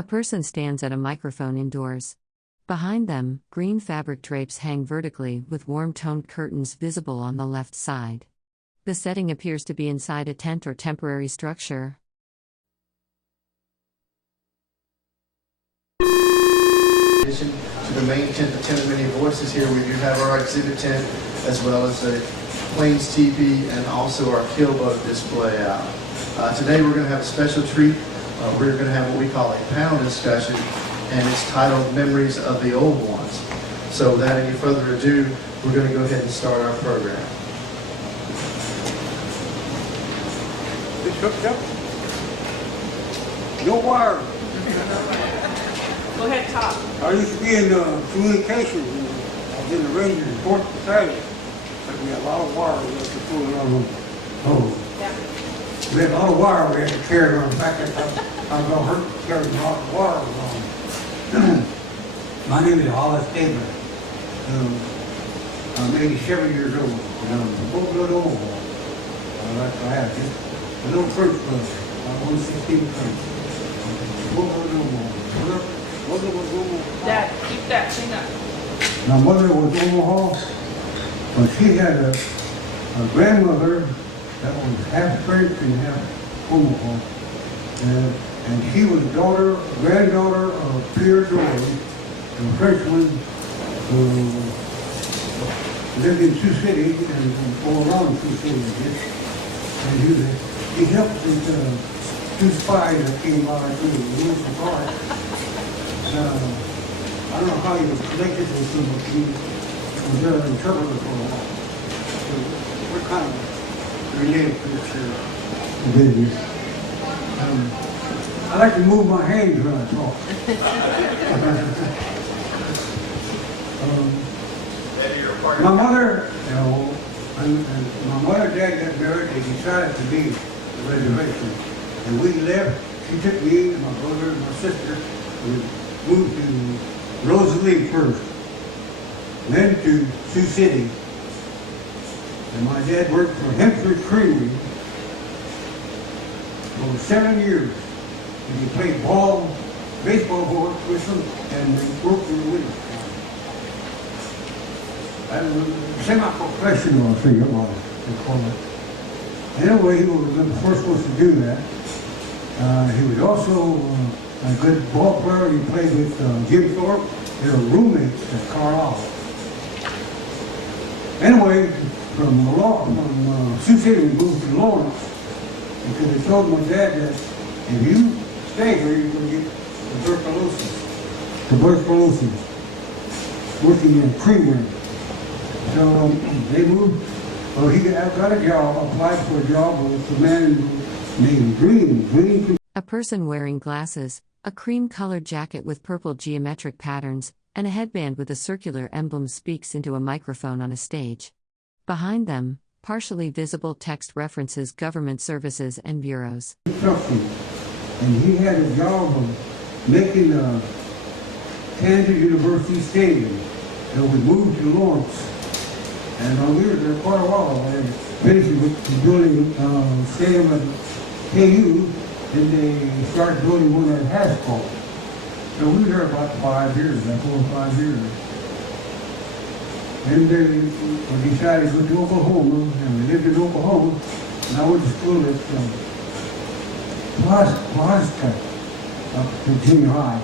A person stands at a microphone indoors. Behind them, green fabric drapes hang vertically with warm-toned curtains visible on the left side. The setting appears to be inside a tent or temporary structure. In addition to the main tent, the tent of many voices here, we do have our exhibit tent as well as a plains teepee and also our keelboat display out. Today we're going to have a special treat. We're going to have what we call a panel discussion, and it's titled Memories of the Old Ones. So without any further ado, we're going to go ahead and start our program. It's hooked up. No wire. Go ahead, talk. I used to be in communications. I was in the Rangers and Fourth Battalion. But we had a lot of wire we had to pull it on. Oh. Yeah. We had a lot of wire we had to carry on. Back at time, I was going to hurt carrying a lot of wire around. My name is Hollis Gerber. I'm 87 years old. And I'm a full-blood Omaha. I have just a little French brother. I'm 116 French. Full-blood Omaha. Mother was Omaha. Dad, keep that thing up. My mother was Omaha, but she had a grandmother that was half French and half Omaha. And she was granddaughter of Pierre Doyle, a Frenchman who lived in Sioux City and all around Sioux City. And he helped these two spies that came by through Lewis Clark. I don't know how he was connected with them, but he was their interpreter for a while. So we're kind of related to this business. I like to move my hands when I talk. My mother, and my mother and dad got married. They decided to leave the reservation, and we left. She took me, my brother, and my sister. We moved to Rosalie first, then to Sioux City. And my dad worked for Hempford Creamery for 7 years. And he played baseball with them, and worked in the winter. I was semi-professional, I think it was, they call it. Anyway, he was the first one to do that. He was also a good ball player. He played with Jim Thorpe. They were roommates at Carlisle. Anyway, from Sioux City, we moved to Lawrence because they told my dad that if you stay here, you're going to get tuberculosis, working in creamery. So they moved. Well, he got a job, applied for a job with a man named Green. A person wearing glasses, a cream-colored jacket with purple geometric patterns, and a headband with a circular emblem speaks into a microphone on a stage. Behind them, partially visible text references government services and bureaus. And he had a job of making Kansas University Stadium. And we moved to Lawrence. And we were there quite a while. And basically with building stadium at KU, and they started building one at Haskell. So we were there about 5 years, like 4 or 5 years. And we decided to go to Oklahoma, and we lived in Oklahoma. And I went to school at Plaska, up to junior high.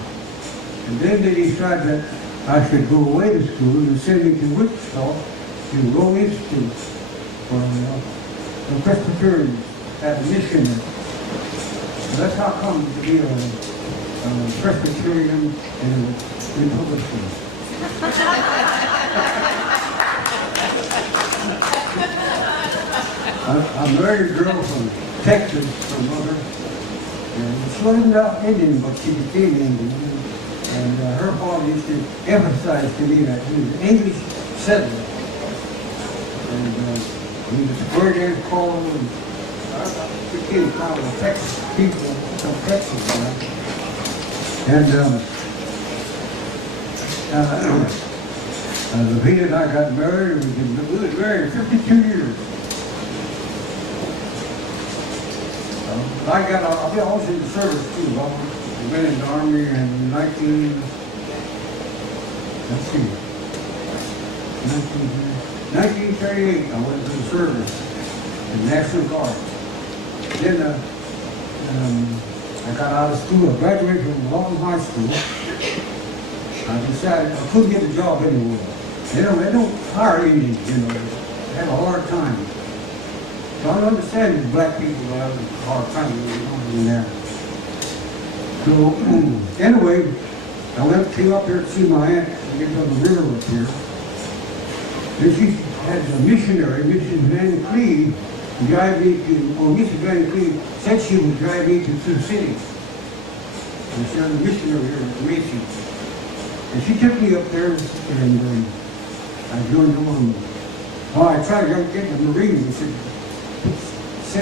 And then they decided that I should go away to school and send me to Wichita to Roe Institute for Presbyterians at Mission. So that's how come to be a Presbyterian and a Republican. I married a girl from Texas, her mother. And she wasn't Indian, but she became Indian. And her father used to emphasize to me that he was an English settler. And he was a very damn call, and I became kind of a Texas people from Texas. And Levita and I got married, and we were married 52 years. I've been also in the service too. I've been in the Army in 1938, I went to the service, the National Guard. Then I got out of school, I graduated from Lawton High School. I decided I couldn't get a job anywhere. They don't hire Indians, you know. They have a hard time. So I don't understand these black people that have a hard time in there. So anyway, came up here to see my aunt. We get on the river up here. Then she had a missionary, Mrs. Van Cleve, drive me to, or Mrs. Van Cleve said she would drive me to Sioux City. And she had a missionary here at Macy. And she took me up there, and I joined the Army. Well, I tried to get in the Marines. They said,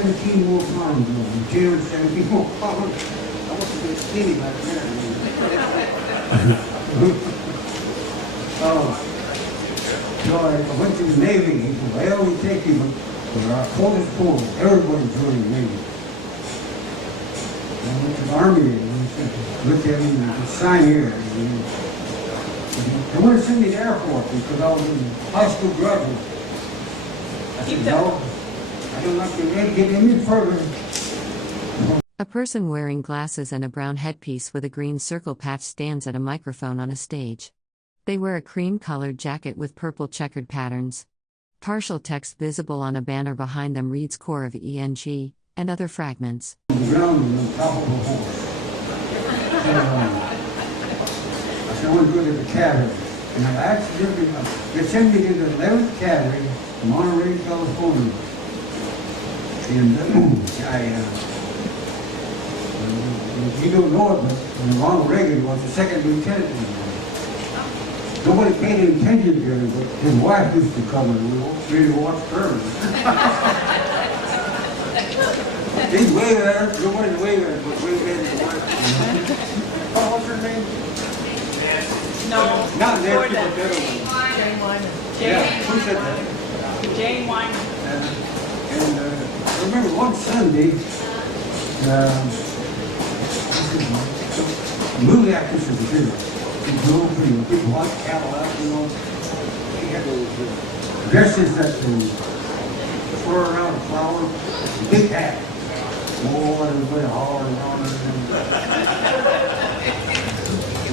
17 more pounds, 17 more pounds. I wasn't very skinny back then. So I went to the Navy. He said, I only take you for our coldest pool. Everybody joined the Navy. I went to the Army and he said, look at me and sign here. They wanted to send me to the airport because I was a high school graduate. I said, no, I don't like to get any further. A person wearing glasses and a brown headpiece with a green circle patch stands at a microphone on a stage. They wear a cream-colored jacket with purple checkered patterns. Partial text visible on a banner behind them reads Core of ENG, and other fragments. On the ground on top of a horse. I said, I want to go to the cavalry. And I accidentally, they sent me to the 11th Cavalry, Monterey, California. And you don't know it, but Ronald Reagan was the second lieutenant. Nobody paid any attention to him, but his wife used to come and we really watched her. He's waving at her, nobody's waving at her, but waving at his wife. Oh, what's her name? No. Not Nancy, Jordan. but the other one. Jane Wyman. Yeah, who said that? Jane Wyman. And I remember one Sunday, movie actress was here. He drove the big white Cadillac, you know. He had those dresses that fur around the flower, big hat. Oh, it was very hard and on and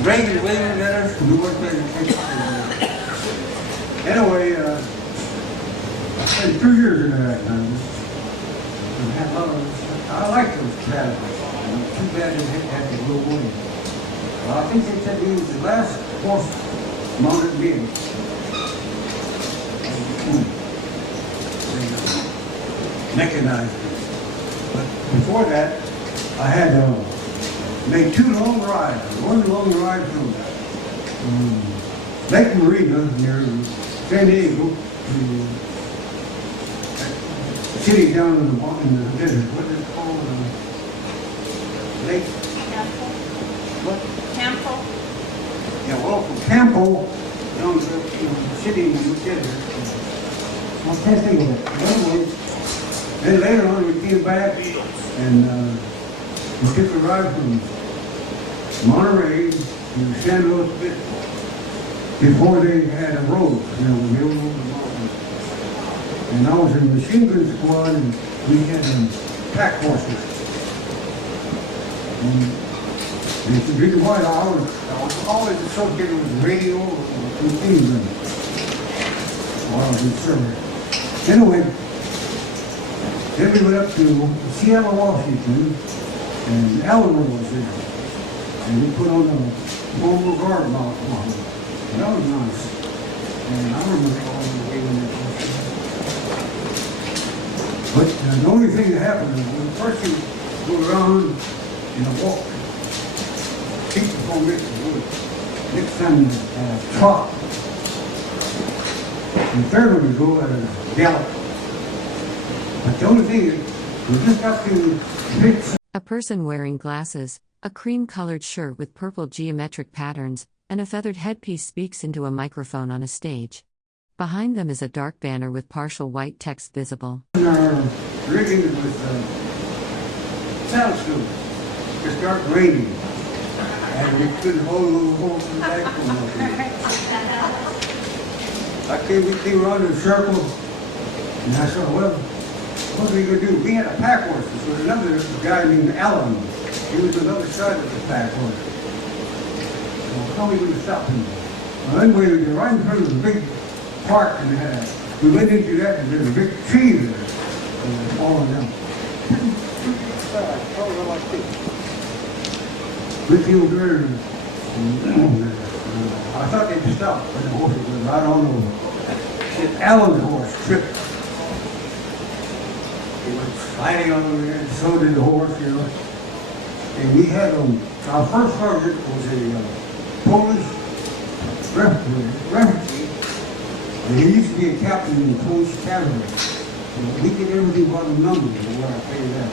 Reagan waving at us, we weren't paying attention. Anyway, I spent 2 years in that. I like those Cadillacs. Too bad they didn't have the little one. Well, I think they said he was the last horse mounted being. Mechanized. But before that, I had made 2 long rides. One long ride from Lake Marina near San Diego to a city down in the desert. What is it called? Lake? What? Campo. Yeah, well, from Campo down to the city in the desert. I can't think of it. Anyway, then later on we came back and we took a ride from Monterey to San Luis Obispo before they had a road, you know, the middle of the mountains. And I was in the machine gun squad and we had pack horses. And the reason why I was always associated with radio or machine gun while I was in service. Anyway, then we went up to Seattle, Washington, and Eleanor was there. And we put on a mobile guard model. That was nice. And I remember all the way when it was. But the only thing that happened is when first you go around in a walk, people don't make the wood. Next time you trot. And third one you go at a gallop. But the only thing is, we just have to fix. A person wearing glasses, a cream-colored shirt with purple geometric patterns, and a feathered headpiece speaks into a microphone on a stage. Behind them is a dark banner with partial white text visible. Our rigging with saddle stools. It started raining. And we couldn't hold those horses back from us. We came around in a circle, and I said, well, what are we going to do? We had a pack horse. So another guy named Alan, he was on the other side of the pack horse. So how are we going to stop him? Well, anyway, we were right in front of the big park, and we went into that, and there's a big tree there, and it was falling down. We came there, and I thought they'd stop, but the horse was right on over. Alan's horse tripped. He went sliding on over there, and so did the horse, you know. And we had our first sergeant was a Polish refugee, and he used to be a captain in the Polish cavalry. We did everything by the numbers, is what I tell you that.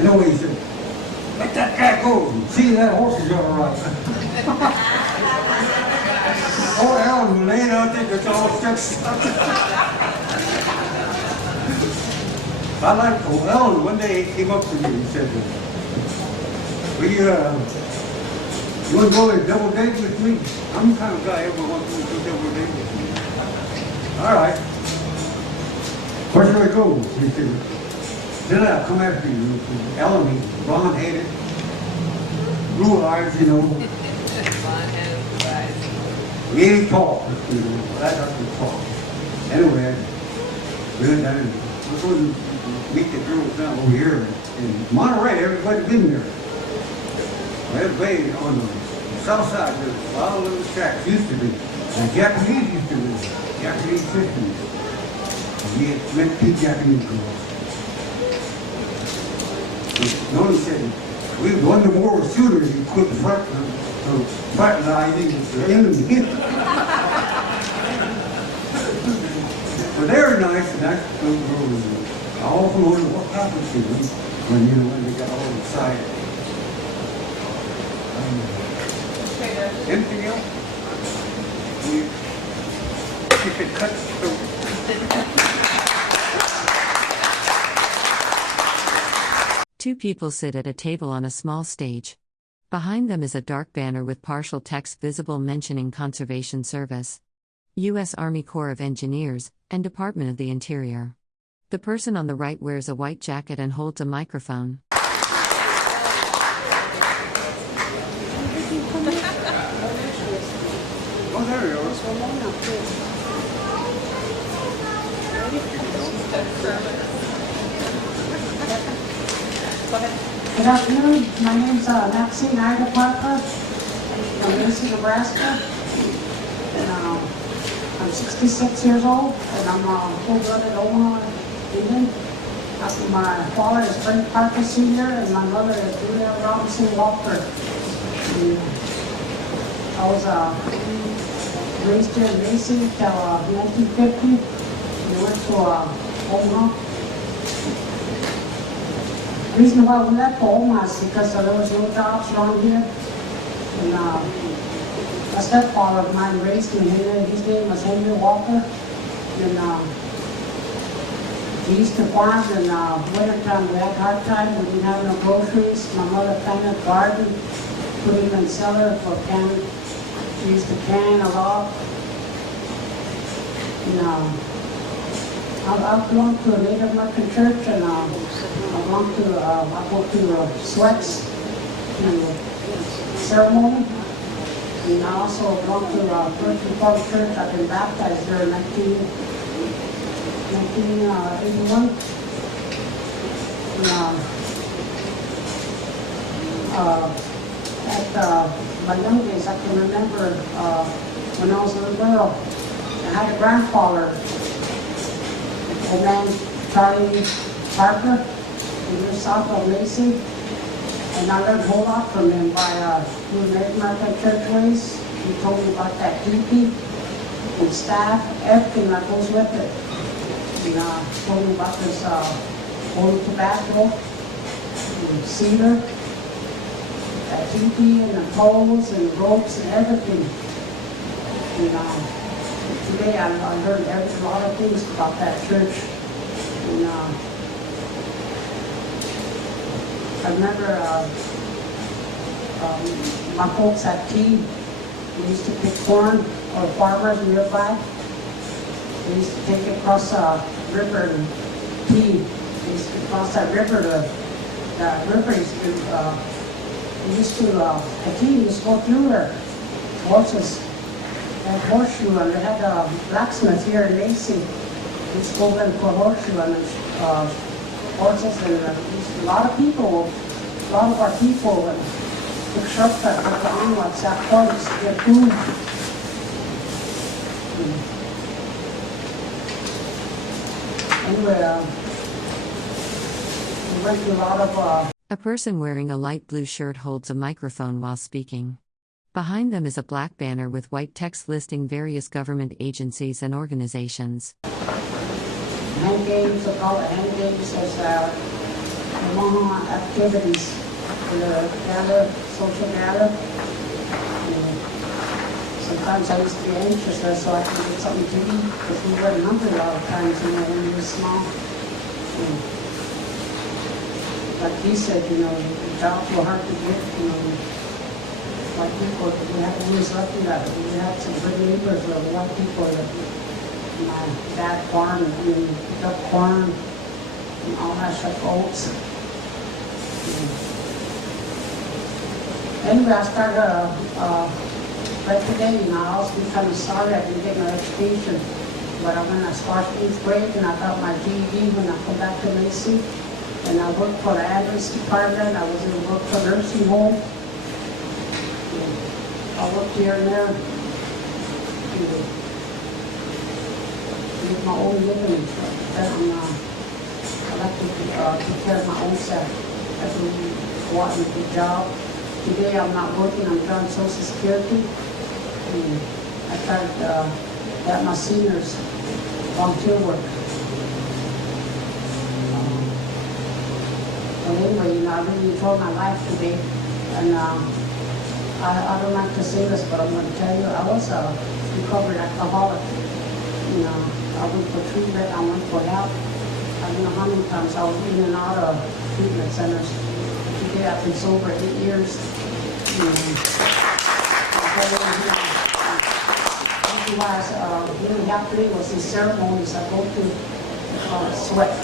Anyway, he said, let that guy go. See, that horse is all right. Oh, Alan was laying out there, it's all stretched up. I like, oh, Alan, one day he came up to me, he said, will you want to go on a double date with me? I'm the kind of guy ever wants to do double date with me. All right. Where should I go? He said, then I'll come after you. Alan, he's blonde-headed, blue eyes, you know. He ain't tall, you know. That's not too tall. Anyway, we went down and we're going to meet the girls down over here in Monterey. Everybody's been there. Well, Bay on the south side, there's a lot of little tracks used to be. The Japanese used to live. Japanese Christians. We had met two Japanese girls. Notice said, we won the war with shooters, you put the front line in the enemy. But they were nice, and that's those girls. I often wonder what happened to them when they got all excited. Anything else? You could cut the Two people sit at a table on a small stage. Behind them is a dark banner with partial text visible mentioning Conservation Service, U.S. Army Corps of Engineers, and Department of the Interior. The person on the right wears a white jacket and holds a microphone. Oh, there you Good afternoon. My name's Maxine Parker from Mason, Nebraska. And I'm 66 years old, and I'm full-blooded Omaha Nation. After my father is Frank Parker Sr., and my mother is Julia Robinson Walker. And I was raised here in Mason till 1950. We went to Omaha. The reason why we left for Omaha is because there was no jobs around here. And my stepfather of mine raised me. His name was Henry Walker. And we used to farm in wintertime. We had a hard time. We didn't have no groceries. My mother planted a garden, put him in cellar for canning. She used to can a lot. And I've belonged to a Native American church, and I go to sweats, to ceremony, and I also belong to First Reformed Church. I've been baptized there in 1981. At my young days, I can remember when I was a little girl, I had a grandfather, old man Charlie Parker. He lived south of Mason, and I learned a whole lot from him by doing Native American church ways. He told me about that teepee and staff, everything that goes with it. And told me about this holy tobacco and cedar, that teepee and the poles and ropes and everything. And today I learned a lot of things about that church. And I remember My folks had tea. We used to pick corn or farmers nearby. We used to take it across a river and tea. We used to cross that river the river used to, the tea used to go through there. Horses and horseshoe, and they had a blacksmith here in Macy. We used to go there for horseshoe and horses, and a lot of people, a lot of our people took shortcut with the onwards at points to get food. Anyway, we went to a lot of A person wearing a light blue shirt holds a microphone while speaking. Behind them is a black banner with white text listing various government agencies and organizations. hand games, they call it hand games, as Omaha activities for the gather, social gather. And sometimes I used to be anxious there so I could get something to eat, because we weren't hungry a lot of times, when we were small. And like he said, the jobs were hard to get, like people, we was lucky that we had some good neighbors, or young people that my dad farmed, picked up corn and all that stuff, oats. Anyway, I started right today, I was kind of sorry I didn't get my education, but when I started 8th grade and I got my GED when I come back to Macy, and I worked for the ambulance department, I was in work for nursing home. I worked here and there. With my own living, and I like to take care of my own self. I do go out and get a job. Today I'm not working, I'm done Social Security. And I started at my seniors volunteer work. But anyway, I really enjoyed my life today. And I don't like to say this, but I'm going to tell you, I was a recovered alcoholic. I went for treatment, I went for help. I don't know how many times I was in and out of treatment centers. Today I've been sober 8 years. Why I was really happy was these ceremonies I go to, they call it sweat.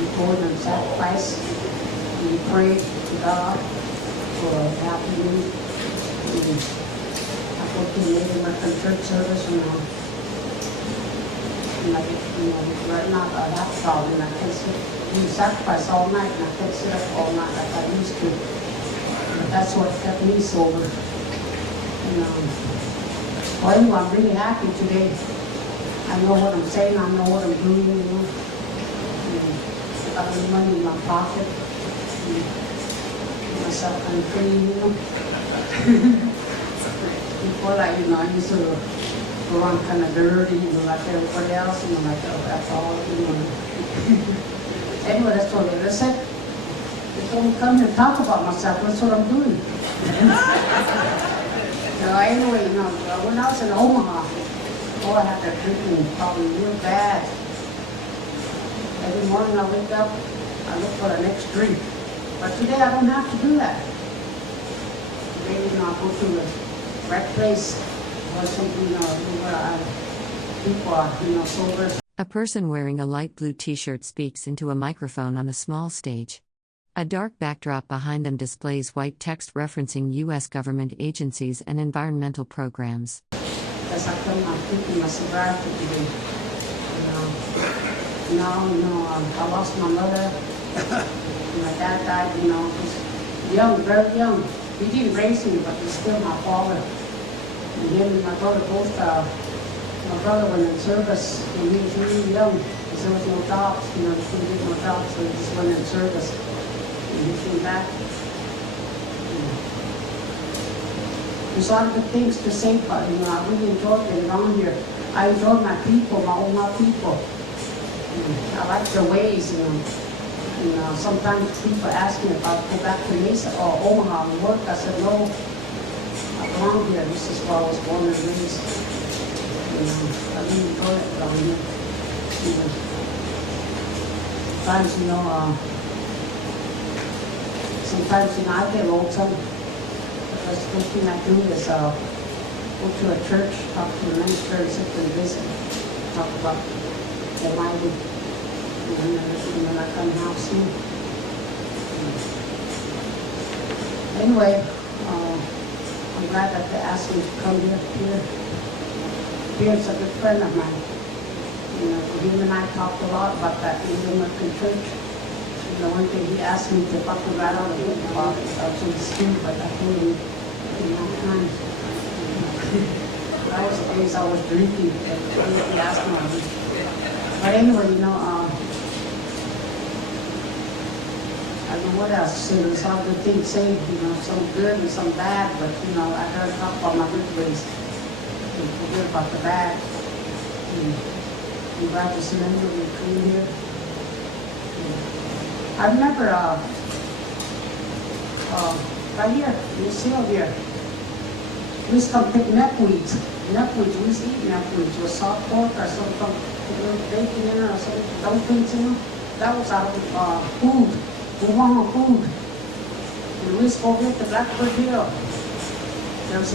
We go in and sacrifice, and we pray to God for a happy new. I go to the Native American church service, right now I have to call, and I can do sacrifice all night, and I can't sit up all night like I used to. But that's what kept me sober. Well, anyway, I'm really happy today. I know what I'm saying, I know what I'm doing, I got the money in my pocket. Myself kind of clean, Before, I used to go on kind of dirty, like everybody else, like that's all, Anyway, that's what they said. They told me to come and talk about myself, that's what I'm doing. Anyway, when I was in Omaha, I had that drinking problem real bad. Every morning I wake up, I look for the next drink. But today I don't have to do that. Today, I go to the right place, or something, where people are, sober. A person wearing a light blue t-shirt speaks into a microphone on a small stage. A dark backdrop behind them displays white text referencing U.S. government agencies and environmental programs. As I come, I'm thinking my sobriety today. I lost my mother. My dad died, he's young, very young. He didn't raise me, but he's still my father. And him and my brother both, my brother went in service when he was really young, because there was no jobs, he couldn't get no jobs, so he just went in service. And he came back. There's a lot of good things to say, but I really enjoyed being around here. I enjoyed my people, my Omaha people. I like their ways, sometimes people ask me if I'll go back to Mesa or Omaha and work. I said, no, I belong here. This is where I was born and raised. I really enjoy it down here. Sometimes, I get lonesome. the first thing I do is go to a church, talk to the minister, and sit and visit, talk about the Bible, and then I come out soon. Anyway, I'm glad that they asked me to come here. Pierre's a good friend of mine. You know, him and I talked a lot about that in the American church. You know, one thing he asked me if I could write out a book about it. I was in school, but I told him in my time. That was the days I was drinking. He asked me. But anyway, you know, I don't know what else to say. There's all good things said, you know, some good and some bad, but, you know, I gotta talk about my good ways and forget about the bad. I'm glad to see many of you came here. I remember, right here, you see over here, we used to come pick neckweeds. Neckweeds, we used to eat neckweeds with salt pork or some bacon in it or some dumplings in them. That was out of food. Omaha food. And we used to go get the Blackbird Hill. There's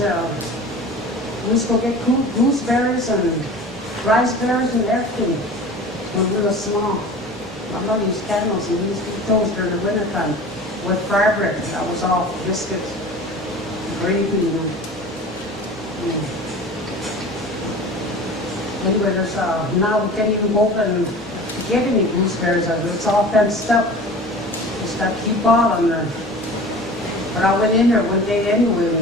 we used to go get gooseberries and riceberries and everything when we were small. My mother used candles and we used to eat those during the wintertime with fry bread. That was all biscuits, gravy, and anyway, there's now we can't even go and get any gooseberries. It's all fenced up. Just got to keep all of them. But I went in there one day anyway.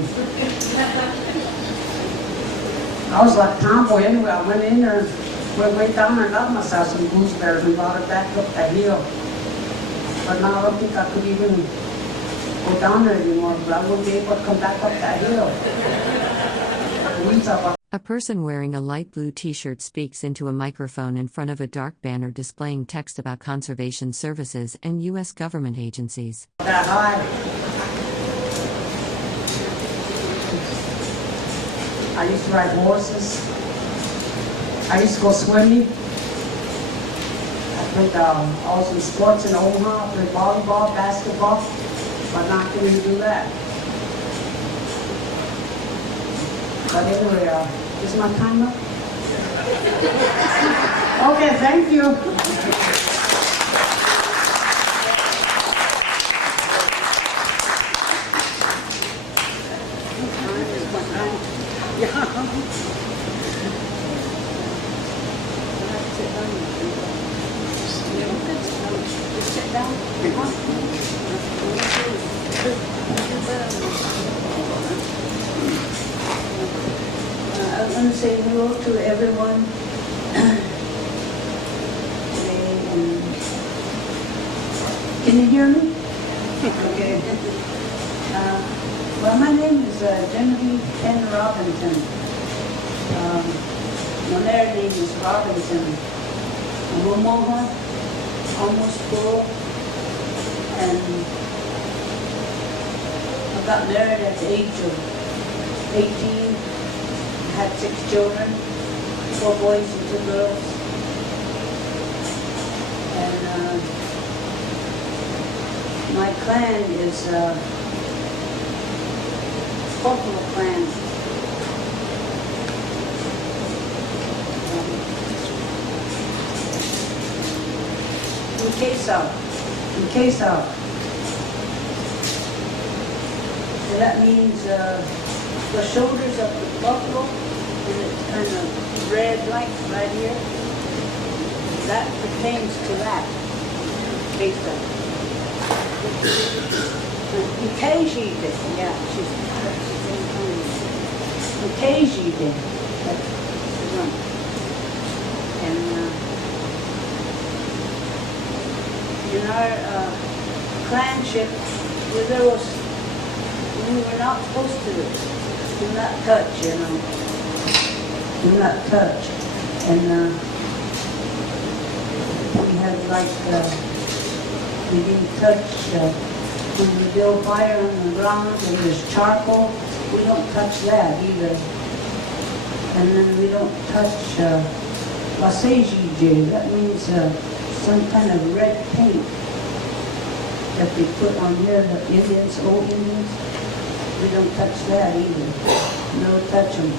I was like a tomboy anyway. I went in there, went way down there and got myself some gooseberries and brought it back up that hill. But now I don't think I could even go down there anymore. But I wouldn't be able to come back up that hill. A person wearing a light blue t-shirt speaks into a microphone in front of a dark banner displaying text about conservation services and U.S. government agencies. That high. I used to ride horses. I used to go swimming. I played all some sports in Omaha. I played volleyball, basketball, but not going to do that. But anyway, is my time up? Okay, thank you. Sit down. I want to say hello to everyone. Can you hear me? Okay. Well, my name is Genevieve N. Robinson. My married name is Robinson. I'm Omaha, almost full, and I got married at the age of 18. I had 6 children, 4 boys and 2 girls. And my clan is Buffalo clan. In Queso. So that means the shoulders of the buffalo, and it's kind of red like right here. That pertains to that. Queso. Ukajide, yeah, she's Ukajide. That's the one. And in our clanship, we were not supposed to do not touch, you know. Do not touch. And we had like, we didn't touch, when we build fire on the ground and there's charcoal, we don't touch that either. And then we don't touch Wasejije, that means some kind of red paint that they put on here, the Indians, old Indians. We don't touch that either. No touch them.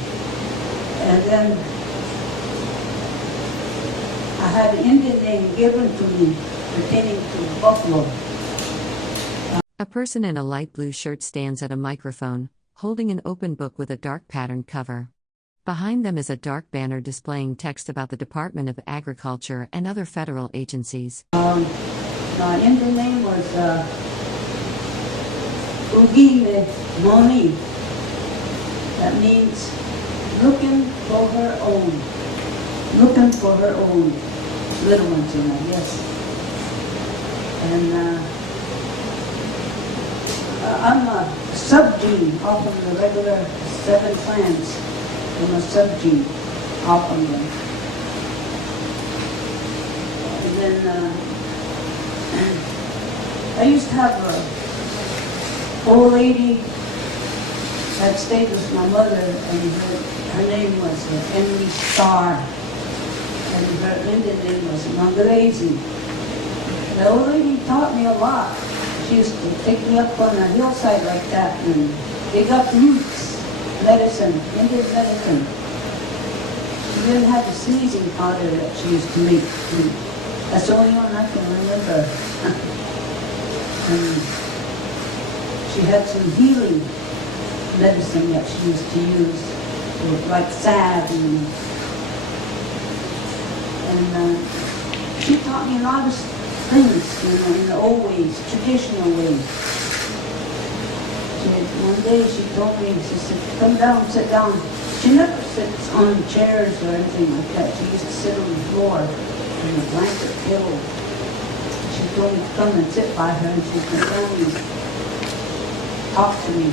And then I had an Indian name given to me pertaining to buffalo. A person in a light blue shirt stands at a microphone, holding an open book with a dark patterned cover. Behind them is a dark banner displaying text about the Department of Agriculture and other federal agencies. My Indian name was Ugile Moni. That means looking for her own. Looking for her own. Little ones, yes. And I'm a sub-gene off of the regular 7 clans. I'm a sub-gene off of them. And then I used to have a old lady that stayed with my mother, and her name was Emily Starr, and her Indian name was Mangrezi. The old lady taught me a lot. She used to take me up on a hillside like that and dig up roots, medicine, Indian medicine. She didn't have the sneezing powder that she used to make. That's the only one I can remember. And she had some healing medicine that she used to use, like salve. And she taught me a lot of things, in the old ways, traditional ways. One day she told me, she said, come down, sit down. She never sits on chairs or anything like that. She used to sit on the floor in a blanket pillow. She told me to come and sit by her, and she would tell me, talk to me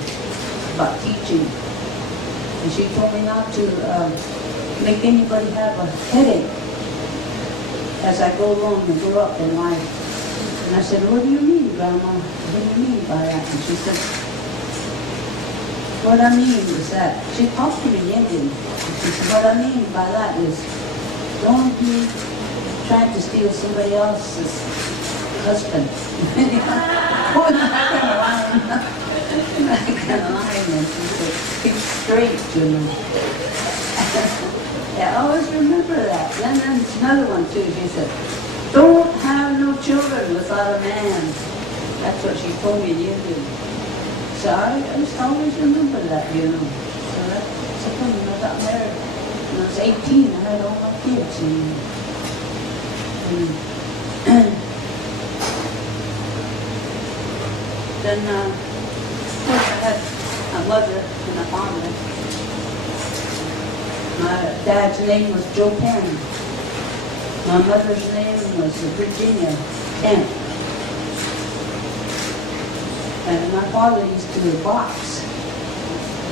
about teaching. And she told me not to make anybody have a headache as I go along and grow up in life. And I said, what do you mean, Grandma? What do you mean by that? And she said, what I mean is that, she talked to me in Indian. She said, what I mean by that is, don't be trying to steal somebody else's husband. Oh, that kind of line. That kind of line. And she said, keep straight, Yeah, I always remember that. Then there's another one too. She said, don't have no children without a man. That's what she told me in Indian. So I just always remember that, So that's when I got married. When I was 18, I had all my kids. And then, of course, I had a mother and a father. My dad's name was Joe Penn. My mother's name was Virginia Kent. And my father used to box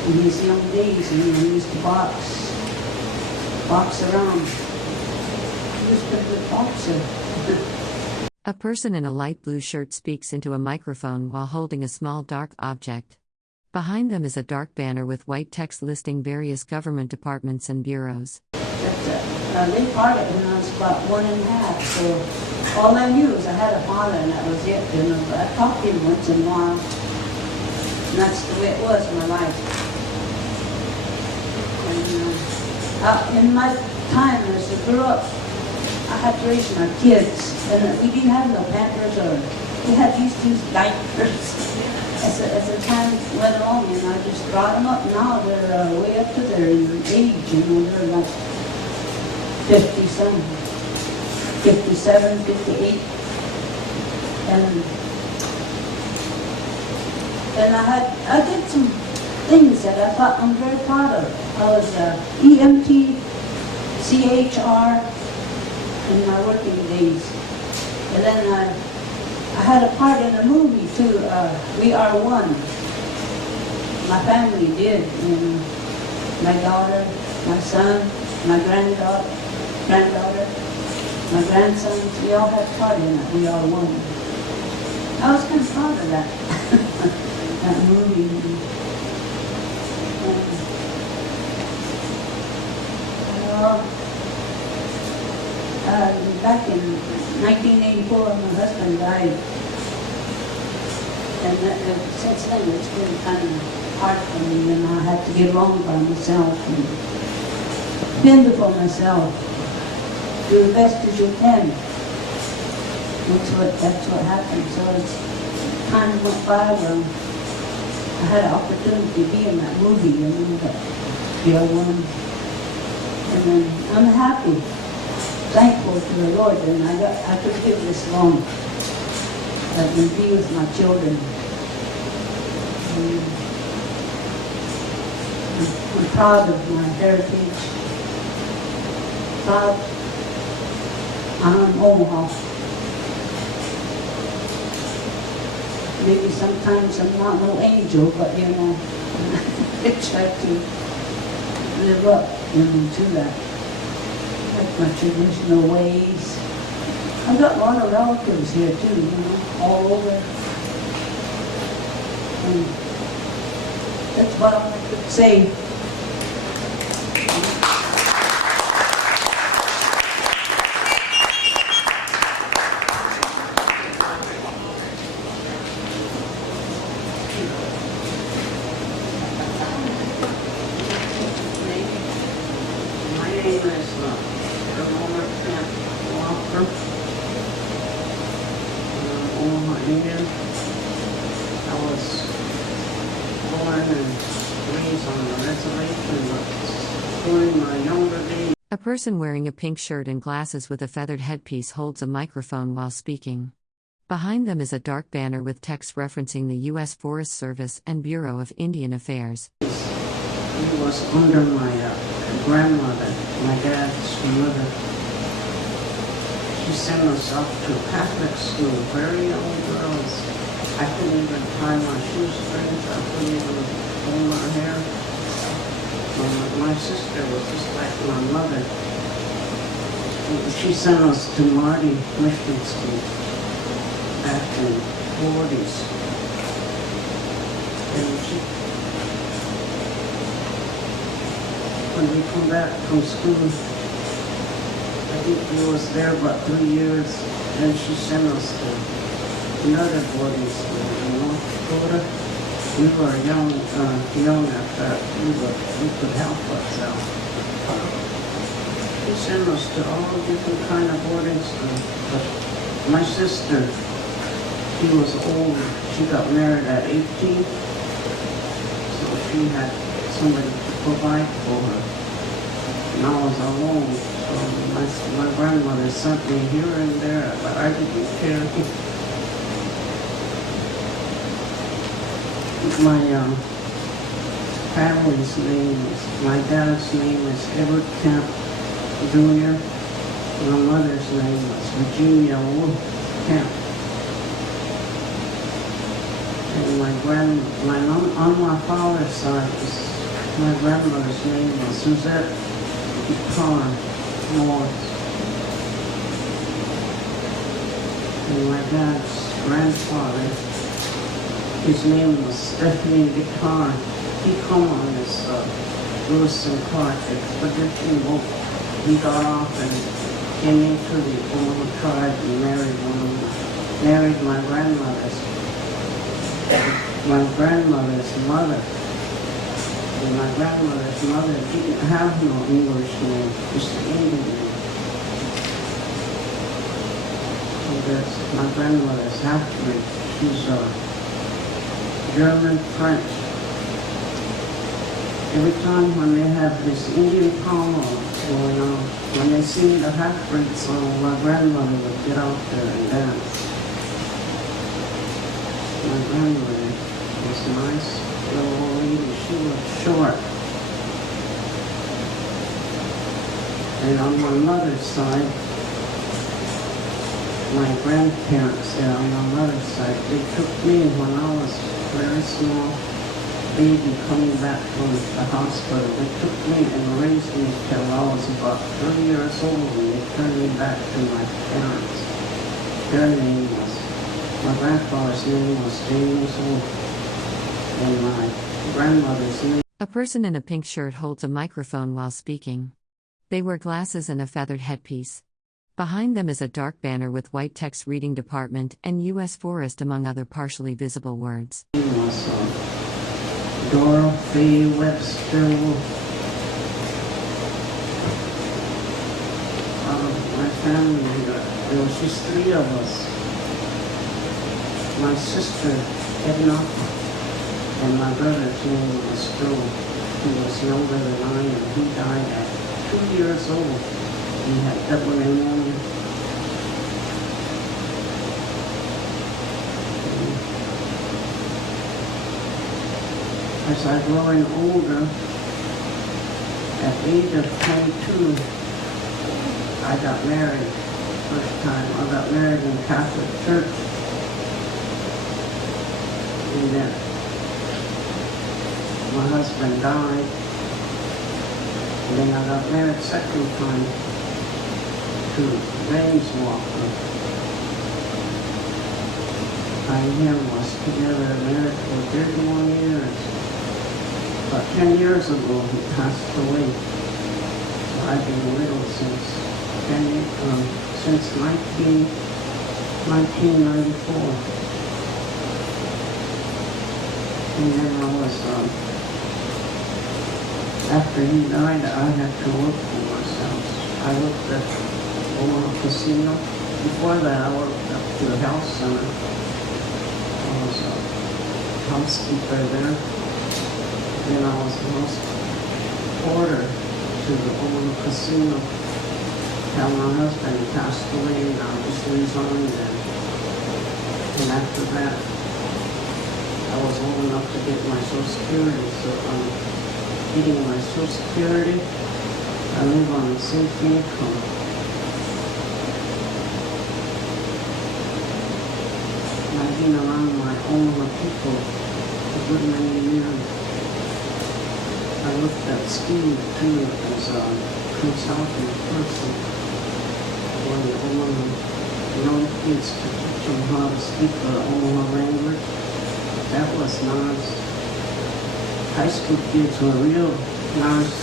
in his young days, and he used to box around. He was a good boxer. A person in a light blue shirt speaks into a microphone while holding a small dark object. Behind them is a dark banner with white text listing various government departments and bureaus. They parted when I was about 1.5, so all I knew was I had a father and that was it, But I talked to him once in a while, and that's the way it was in my life. And in my time as I grew up, I had to raise my kids, and we didn't have no Pampers, or we had used to use diapers. As the time went along, I just brought them up. Now they're way up to their age, they're like 50-some, 57, 58. And I did some things that I thought I'm very proud of. I was EMT, CHR in my working days. And then I had a part in a movie too, We Are One. My family did, and my daughter, my son, my granddaughter, my grandsons, we all had a part in it, We Are One. I was kind of proud of that, that movie. Back in 1984, my husband died. And since then, it's been kind of hard for me, and I had to get along by myself and fend for myself. Do the best as you can. That's what happened. So as time went by, well, I had an opportunity to be in that movie, you know, that real one. And then I'm happy, thankful to the Lord, and I could give this long. I can be with my children. And I'm proud of my heritage. Proud. I'm Omaha. Maybe sometimes I'm not no angel, but you know, I try to live up, you know, to that. Like my traditional ways. I've got a lot of relatives here too, you know, all over. And that's what I could say. Omaha Nation. I was born and raised on the reservation, but during my younger days. A person wearing a pink shirt and glasses with a feathered headpiece holds a microphone while speaking. Behind them is a dark banner with text referencing the U.S. Forest Service and Bureau of Indian Affairs. He was under my grandmother, my dad's mother. She sent us up to Catholic school, very young girls. I couldn't even tie my shoestrings, I couldn't even hold my hair. My sister was just like my mother. She sent us to Marty Mission School back in the 40s. And when we come back from school, I think we was there about 3 years, and she sent us to another boarding school in North Dakota. We were young at that. We could help ourselves. She sent us to all different kind of boarding schools. But my sister, she was older. She got married at 18, so she had somebody to provide for her. And I was alone, so my grandmother sent me here and there, but I didn't care. My family's name is, my dad's name is Edward Camp Jr. My mother's name was Virginia Wolf Camp. And on my father's side, my grandmother's name was Suzette Guitar Morris. And my dad's grandfather, his name was Stephanie Guitar. He come on this Lewis Clark expedition boat. He got off and came into the Omaha tribe and married my grandmother's mother. And my grandmother's mother didn't have no English name, just an Indian name. So that's my grandmother's half-breed. She's German, French. Every time when they have this Indian power going on, when they sing the half-breed song, my grandmother would get out there and dance. My grandmother was a nice little old lady. She was short. And on my mother's side, my grandparents there on my mother's side, they took me when I was very small baby coming back from the hospital. They took me and raised me till I was about 3 years old, and they turned me back to my parents. Their name was, my grandfather's name was James Wolf, and my grandmother's name. A person in a pink shirt holds a microphone while speaking. They wear glasses and a feathered headpiece. Behind them is a dark banner with white text reading Department and U.S. Forest among other partially visible words. Was Dorothy Webster. My family, there was just three of us. My sister, Edna, and my brother's name was Joe. He was younger than I am. He died at 2 years old. He had double pneumonia. As I growing older, at the age of 22, I got married. First time I got married in Catholic Church. And then my husband died. And then I got married second time to James Walker. I and him was together married for 31 years. About 10 years ago, he passed away. So I've been widow since 1994. And then I was, after he died, I had to work for myself. I worked at Omaha Casino. Before that, I worked up to the health center. I was a housekeeper there. Then I was house porter to the Omaha Casino. Now my husband passed away and I just resigned then. And after that, I was old enough to get my Social Security, so I'm getting my Social Security. I live on a safe income. I've been around my Omaha people a good many years. I looked at Steve too as a consulting person for the Omaha young kids to teach them how to speak the Omaha language. That was nice. High school kids were real nice.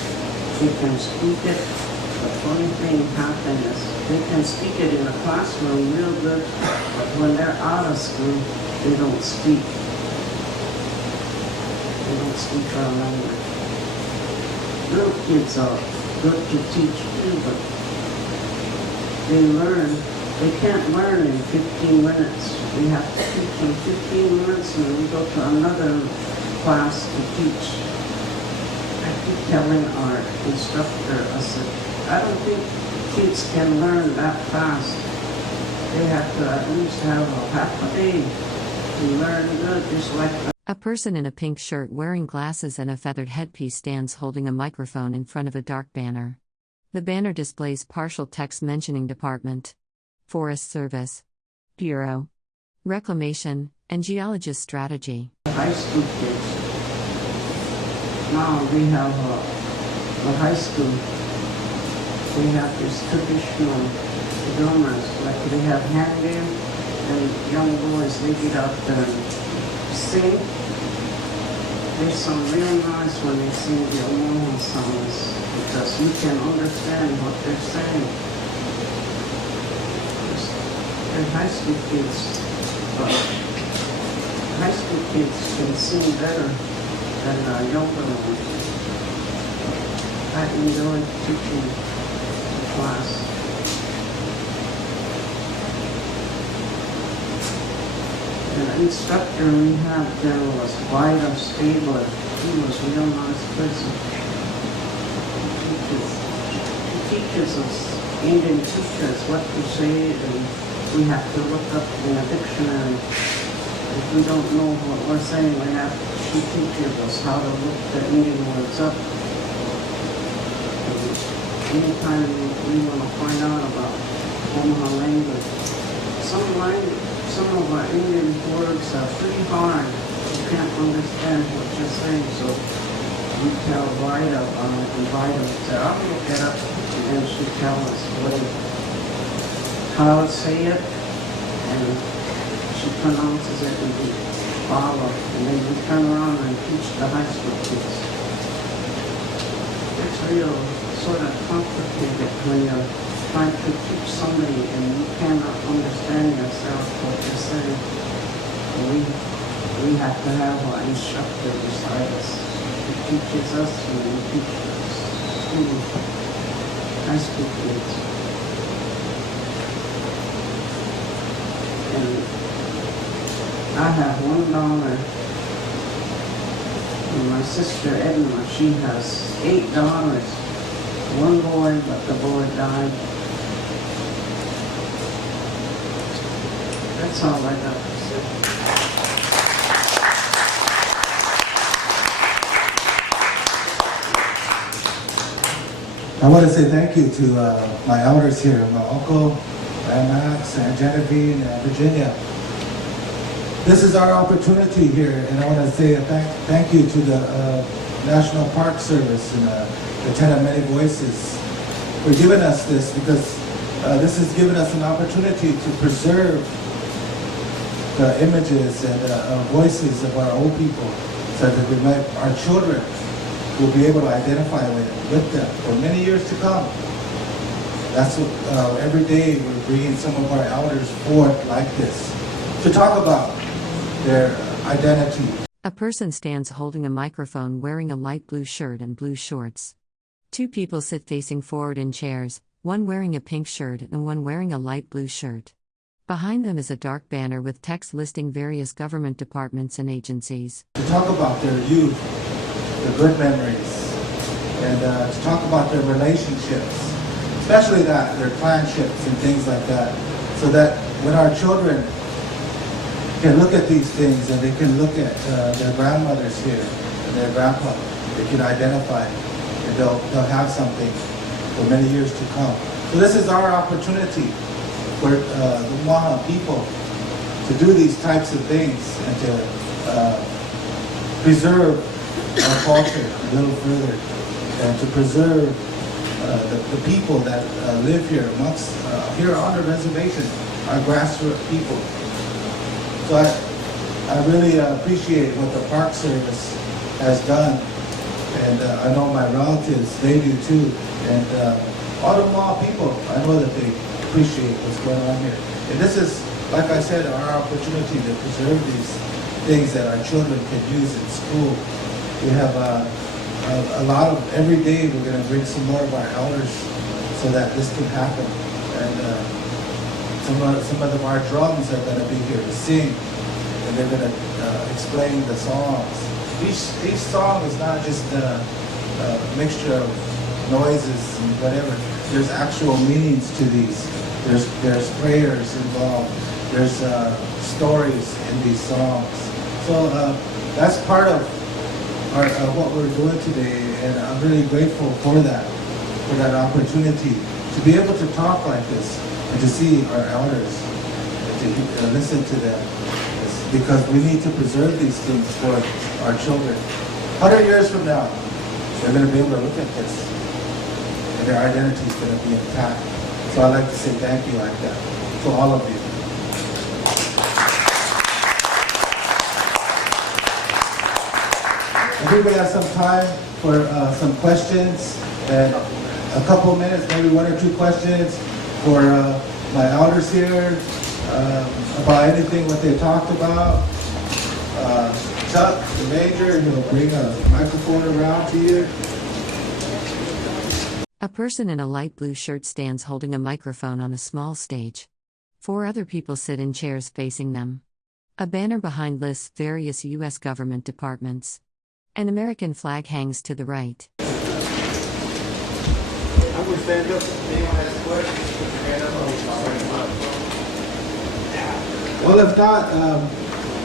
They can speak it. The funny thing happened is they can speak it in the classroom real good, but when they're out of school, they don't speak. They don't speak our language. Little kids are good to teach too, but they learn. They can't learn in 15 minutes. We have to teach them 15 minutes and then we go to another class to teach. I keep telling our instructor, I said, I don't think kids can learn that fast. They have to at least have a half a day to learn good, just like A person in a pink shirt wearing glasses and a feathered headpiece stands holding a microphone in front of a dark banner. The banner displays partial text mentioning Department, Forest Service, Bureau, Reclamation, and Geologist Strategy. high school kids. Now we have a high school. We have these traditional drummers, like they have hand in, and young boys, they get out there and sing. They sound real nice when they sing the Omaha songs, because you can understand what they're saying. They're high school kids, but high school kids can sing better than younger ones. I enjoy teaching the class. The instructor we had there was Vida Stabler. He was a real nice person. He teaches us, Indian teachers, what to say, and we have to look up in a dictionary. If we don't know what we're saying, she teaches us how to look the Indian words up. And anytime we want to find out about Omaha language, some of our Indian words are pretty hard. You can't understand what you're saying, so we tell Vida about it, and Vida said, I'll look it up, and then she tells us how to say it, and she pronounces it, and we follow, and then we turn around and teach the high school kids. It's real sort of complicated when you're trying to teach somebody and you cannot understand yourself what you're saying. We we have to have our instructor beside us who teaches us and then teaches school, high school kids. And I have one daughter, and my sister Edna, she has 8 daughters. One boy, but the boy died. That's all I got to say. I want to say thank you to my elders here, my uncle, and Max, and Genevieve, and Virginia. This is our opportunity here, and I want to say a thank you to the National Park Service and the Tent of Many Voices for giving us this, because this has given us an opportunity to preserve the images and voices of our old people, so that our children will be able to identify with them for many years to come. That's what every day we're bringing some of our elders forth like this to talk about their identity. A person stands holding a microphone wearing a light blue shirt and blue shorts. 2 people sit facing forward in chairs, one wearing a pink shirt and one wearing a light blue shirt. Behind them is a dark banner with text listing various government departments and agencies. To talk about their youth, the good memories, and to talk about their relationships, especially their clanships and things like that, so that when our children can look at these things and they can look at their grandmothers here and their grandpa, they can identify and they'll have something for many years to come. So this is our opportunity for the Omaha people to do these types of things and to preserve our culture a little further, and to preserve the people that live here amongst here on the reservation, our grassroots people. So I really appreciate what the Park Service has done, and I know my relatives, they do too, and all the Omaha people, I know that they appreciate what's going on here. And this is, like I said, our opportunity to preserve these things that our children can use in school. We have a lot of, every day we're going to bring some more of our elders so that this can happen. And some of our drums are going to be here to sing, and they're going to explain the songs. Each song is not just a mixture of noises and whatever. There's actual meanings to these. There's prayers involved. There's stories in these songs. So that's part of what we're doing today, and I'm really grateful for that opportunity to be able to talk like this and to see our elders and to listen to them, because we need to preserve these things for our children. 100 years from now, they're going to be able to look at this, and their identity is going to be intact. So I'd like to say thank you like that to all of you. Everybody has some time for some questions, and a couple of minutes, maybe 1 or 2 questions for my elders here about anything what they talked about. Chuck, the major, he'll bring a microphone around to you. A person in a light blue shirt stands holding a microphone on a small stage. 4 other people sit in chairs facing them. A banner behind lists various U.S. government departments. An American flag hangs to the right. I would stand up. Anyone has questions, put your hand up. Well, if not,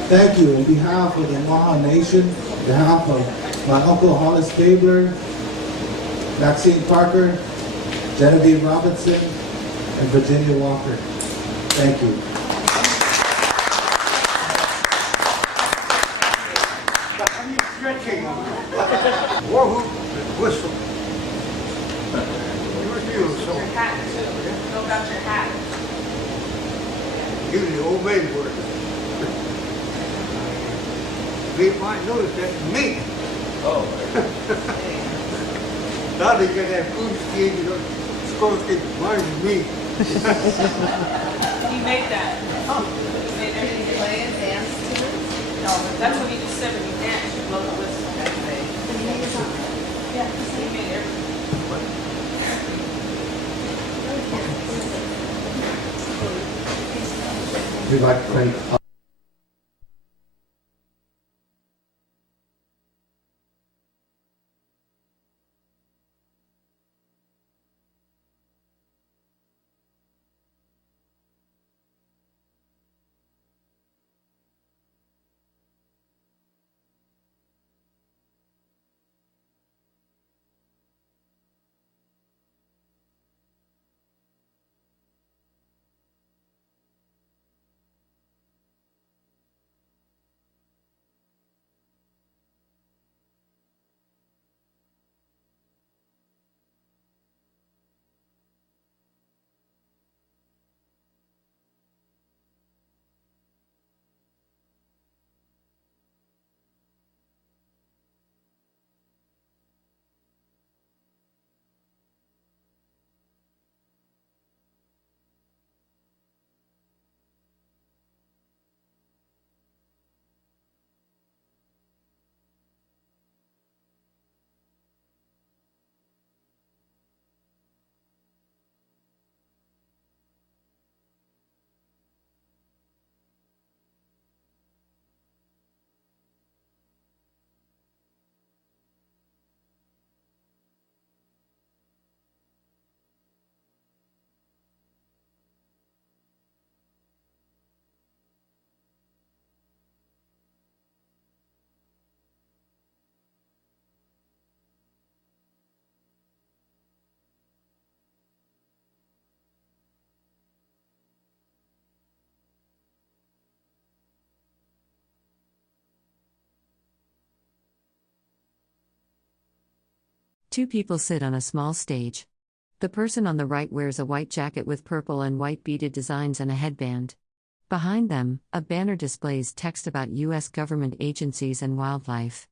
thank you. On behalf of the Omaha Nation, on behalf of my uncle Hollis Gerber, Maxine Parker, Genevieve Robinson, and Virginia Walker. Thank you. I'm stretching. War whoop, whistle. You refuse, so. Your hat. Go got your hat. Give me the old maid word. They might notice that's me. Oh. Now they got that food skin, you know, supposed to reminds me. He made that. You made everything play and dance to it. No, but that's what he just said when you danced, you blow the whistle. Yeah, he made everything. We'd like to thank Two people sit on a small stage. The person on the right wears a white jacket with purple and white beaded designs and a headband. Behind them, a banner displays text about U.S. government agencies and wildlife.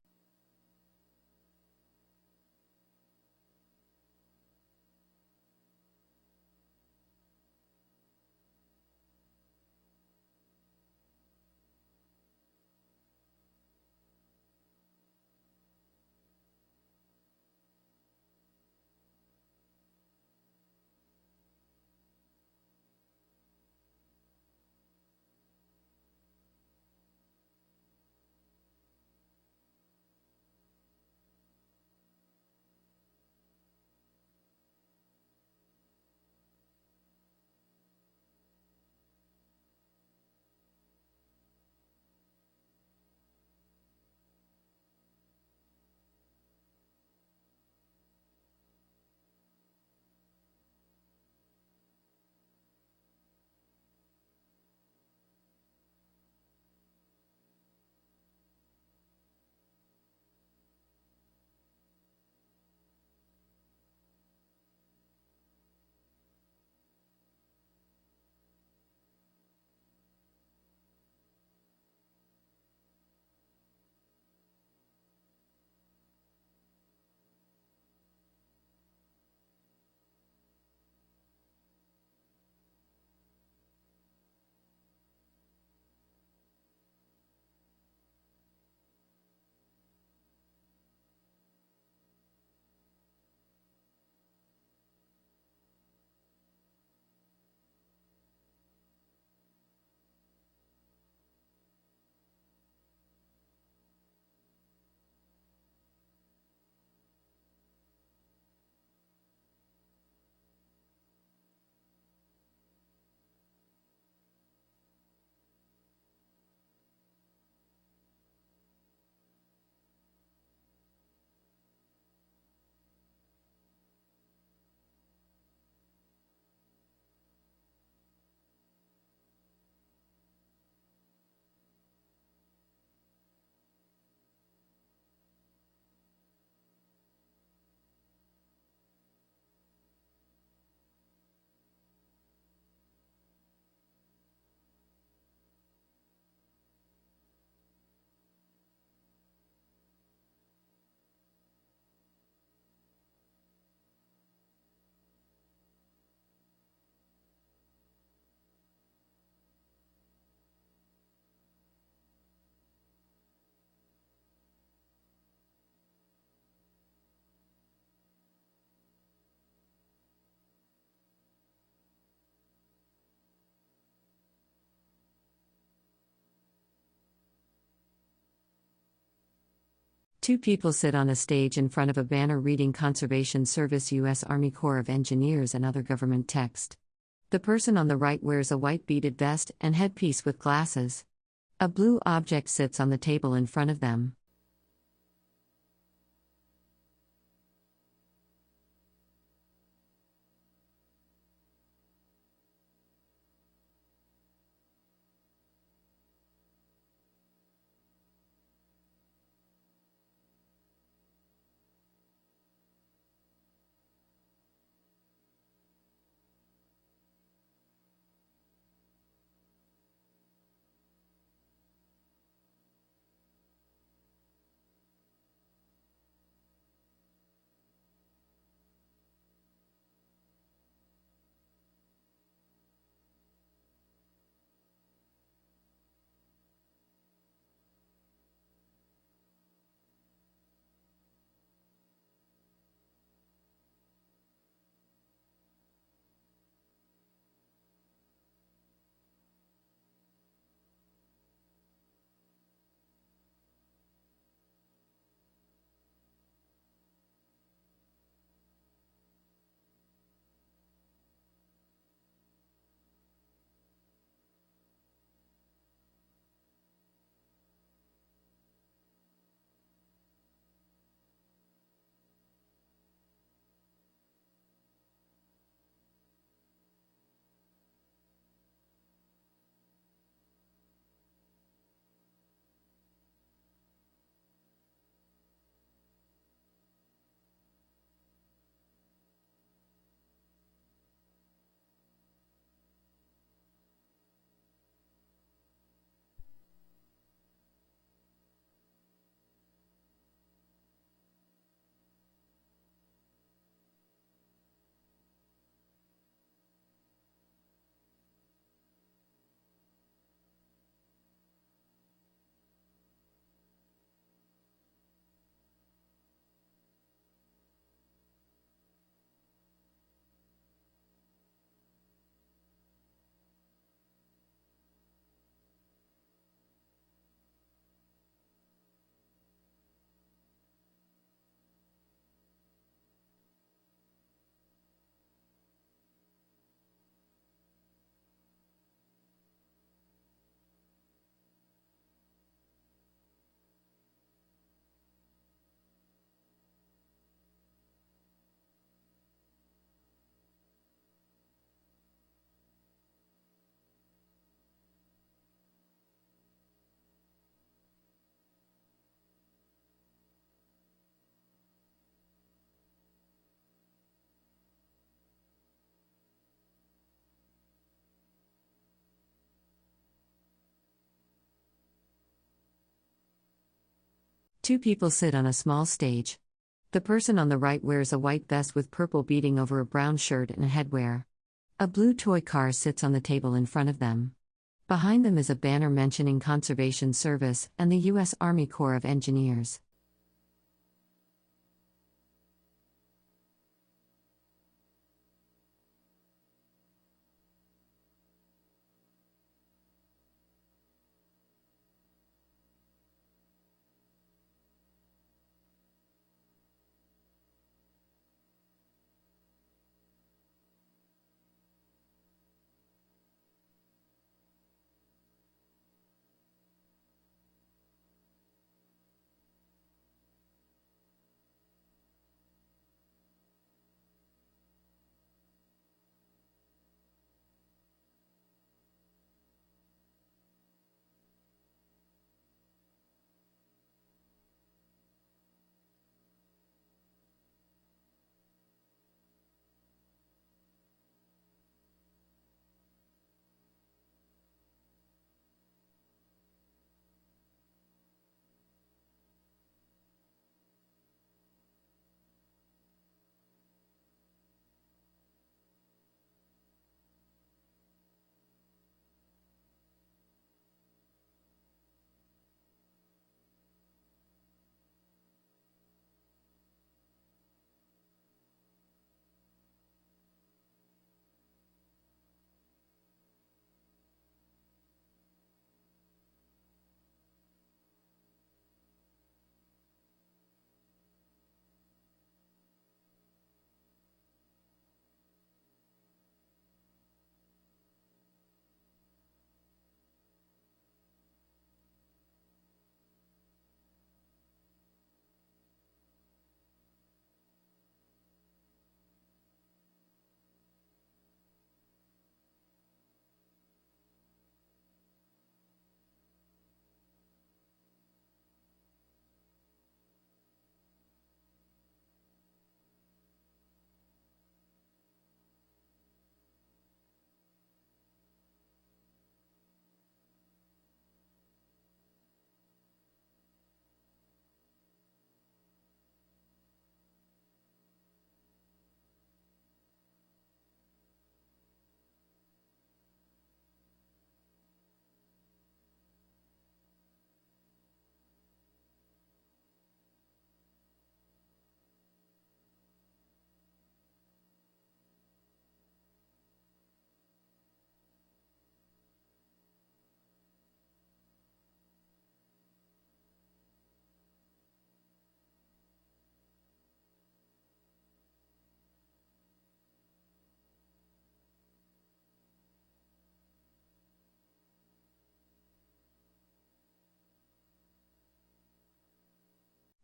Two people sit on a stage in front of a banner reading Conservation Service U.S. Army Corps of Engineers and other government text. The person on the right wears a white beaded vest and headpiece with glasses. A blue object sits on the table in front of them. Two people sit on a small stage. The person on the right wears a white vest with purple beading over a brown shirt and headwear. A blue toy car sits on the table in front of them. Behind them is a banner mentioning Conservation Service and the U.S. Army Corps of Engineers.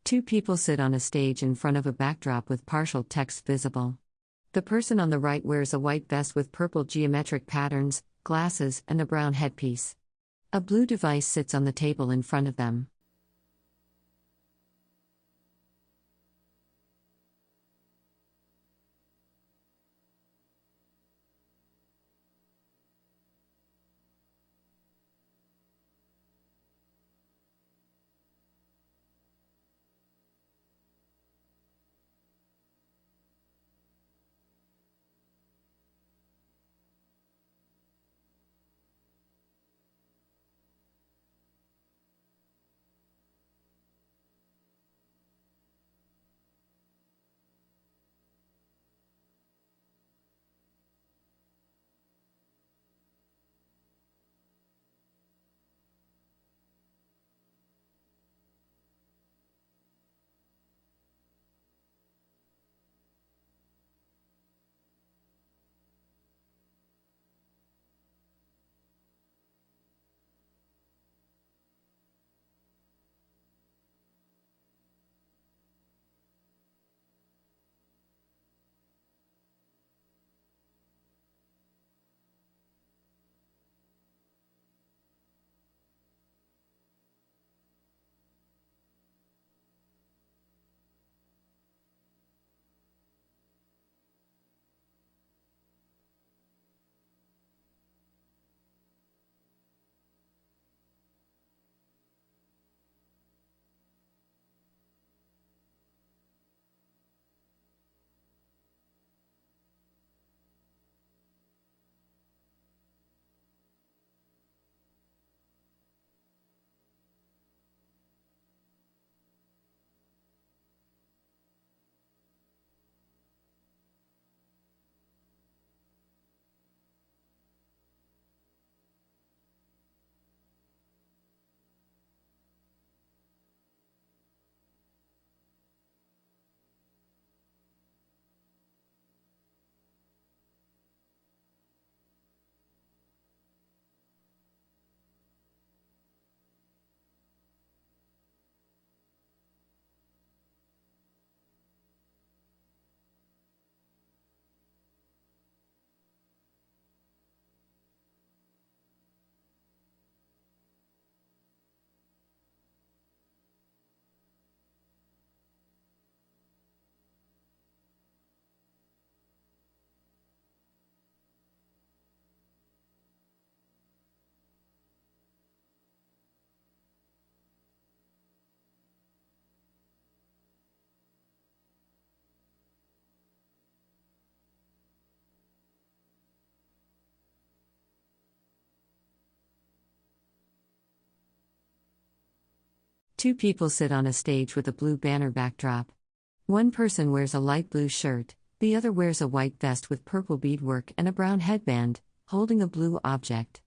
Two people sit on a stage in front of a backdrop with partial text visible. The person on the right wears a white vest with purple geometric patterns, glasses, and a brown headpiece. A blue device sits on the table in front of them. Two people sit on a stage with a blue banner backdrop. One person wears a light blue shirt, the other wears a white vest with purple beadwork and a brown headband, holding a blue object.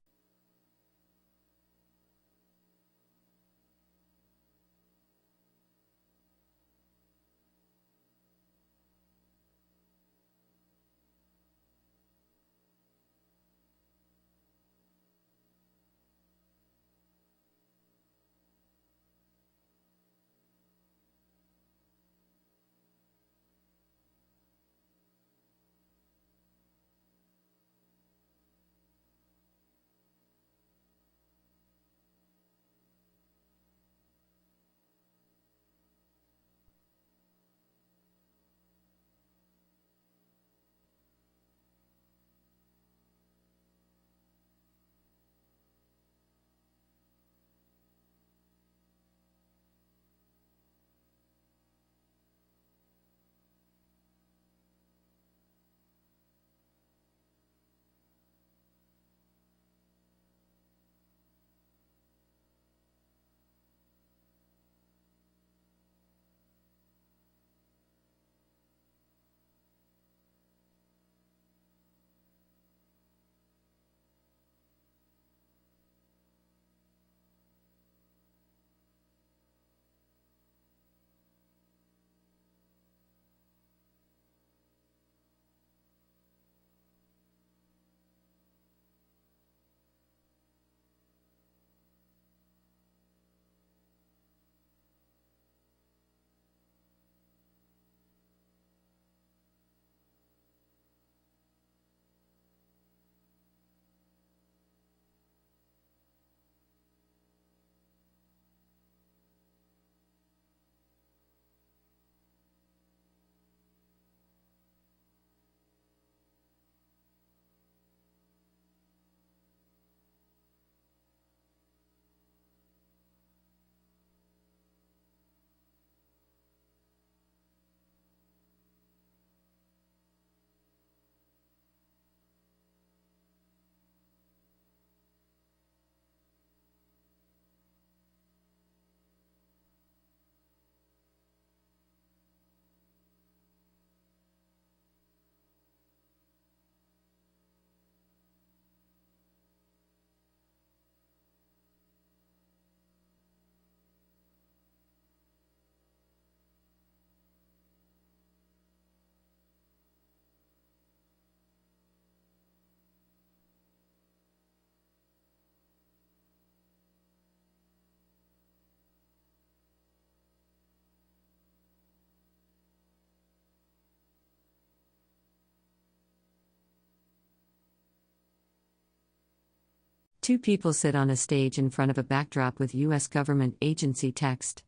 Two people sit on a stage in front of a backdrop with U.S. government agency text.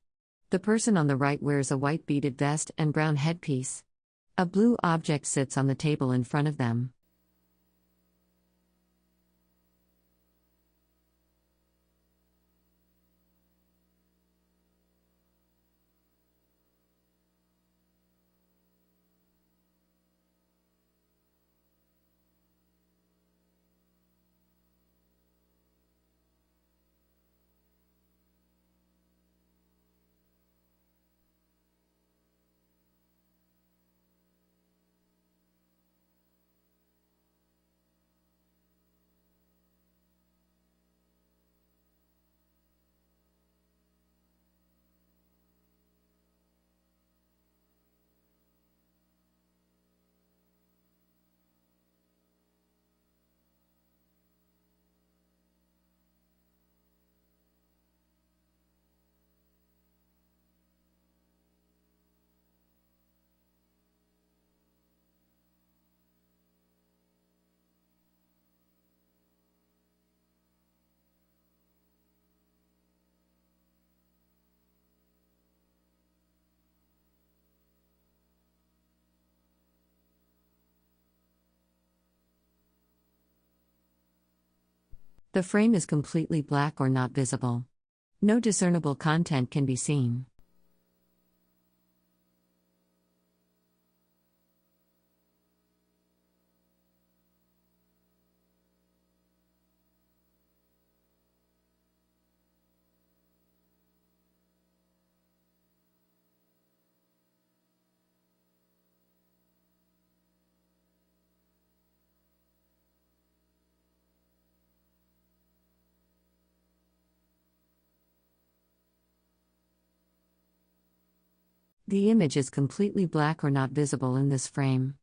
The person on the right wears a white beaded vest and brown headpiece. A blue object sits on the table in front of them. The frame is completely black or not visible. No discernible content can be seen. The image is completely black or not visible in this frame.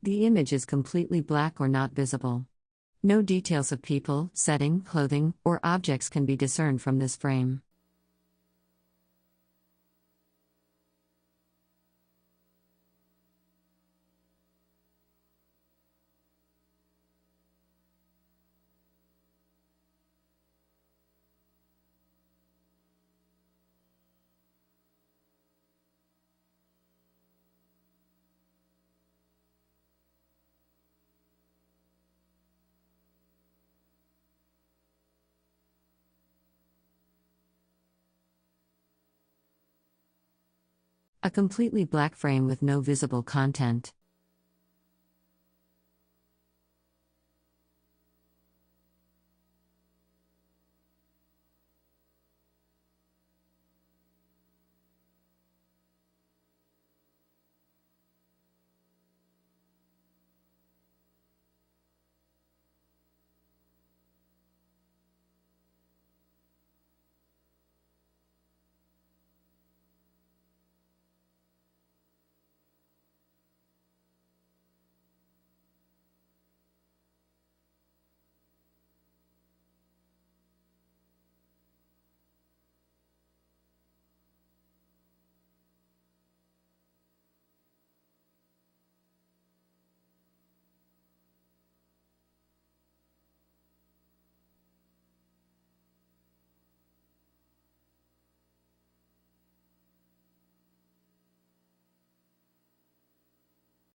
The image is completely black or not visible. No details of people, setting, clothing, or objects can be discerned from this frame. A completely black frame with no visible content.